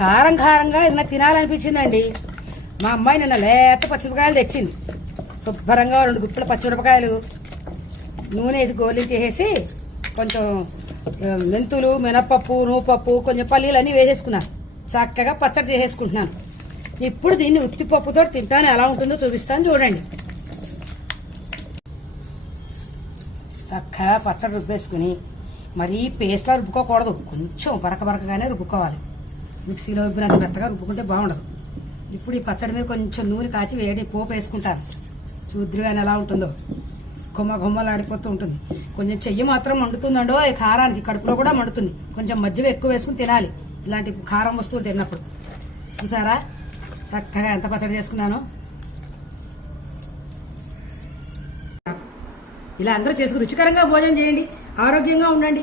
కారం కారంగా ఏదైనా తినాలనిపించిందండి. మా అమ్మాయి నిన్న లేత పచ్చిమిరపకాయలు తెచ్చింది. శుభ్రంగా 2 గుప్పుల పచ్చిమిరపకాయలు నూనె వేసి గోలించేసి కొంచెం మెంతులు, మినపప్పు, నూపప్పు, కొంచెం పల్లీలు అన్నీ వేసేసుకున్నాను. చక్కగా పచ్చడి చేసేసుకుంటున్నాను. ఇప్పుడు దీన్ని ఉత్తిపప్పుతో తింటాను, ఎలా ఉంటుందో చూపిస్తాను చూడండి. చక్కగా పచ్చడి రుబ్బేసుకుని మరీ పేస్ట్లా రుబ్బుకోకూడదు, కొంచెం బరకగానే రుబ్బుకోవాలి. మిక్సీలో రుబ్బినంత మెత్తగా రుబ్బుకుంటే బాగుండదు. ఇప్పుడు ఈ పచ్చడి మీద కొంచెం నూనె కాచి వేడి పోపు వేసుకుంటాను. చూద్దురుగానే ఎలా ఉంటుందో, గుమ్మలాడిపోతూ ఉంటుంది. కొంచెం చెయ్యి మాత్రం మండుతుందండో ఈ కారానికి, కడుపులో కూడా మండుతుంది. కొంచెం మజ్జిగ ఎక్కువ వేసుకుని తినాలి ఇలాంటి కారం వస్తువులు తిన్నప్పుడు. చూసారా చక్కగా ఎంత పచ్చడి చేసుకున్నాను. ఇలా అందరూ చేసుకుని రుచికరంగా భోజనం చేయండి, ఆరోగ్యంగా ఉండండి.